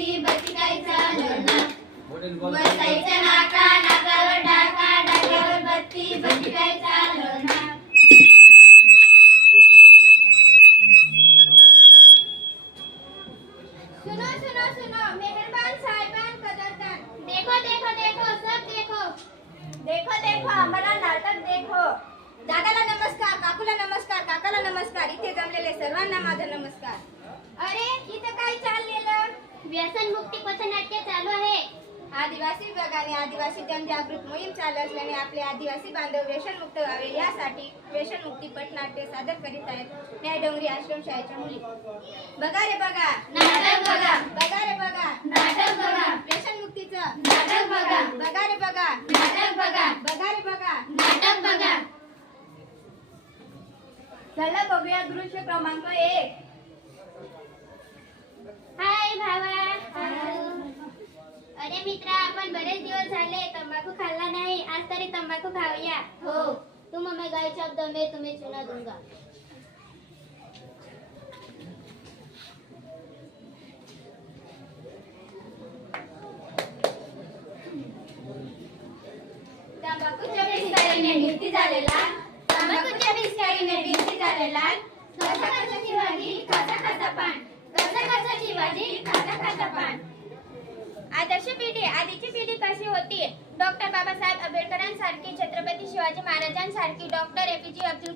नुसती बतिकायचा लोळणार बसायचं नाका नाकावर डाका डाक्यावर बत्ती बतिकायचा लोळणार नमस्कार काकूला नमस्कार काकाला नमस्कार. इथे जमलेले सर्वांना माझा नमस्कार. अरे व्यसन मुक्ती पथनाट्य चालू आहे. आदिवासी विभागाने आदिवासी जनजागृत मोहीम चालू असल्याने आपले आदिवासी बांधव व्यसनमुक्त व्हावे. यासाठी व्यसनमुक्ती पटनाट्य सादर करीत आहेत न्याय डोंगरी आश्रम शाळेच्या मुली. बघा रे बघा. नाटक बघा. बघा रे बघा. नाटक बघा. व्यसनमुक्तीचं. नाटक बघा. बघा रे बघा. नाटक बघा. बघा रे बघा. नाटक बघा. चला बघूया दृश्य क्रमांक एक. हाय भावा. अरे मित्रा आपण बरेच दिवस झाले तंबाखू खाल्ला नाही. आज तरी तंबाखू खाऊया. हो. तुम हमें गाय शब्द में तुम्हें चुना दूंगा. तंबाखूच्या पिचकारीने भिंती झालेला. तंबाखूच्या पिचकारीने भिंती झालेला. कसा कशाची भाजी खासा खासा पान आदर्श पिढी आधीची पिढी कशी होती? डॉक्टर बाबासाहेब आंबेडकरांसारखी Chhatrapati Shivaji महाराजांसारखी doctor A P J Abdul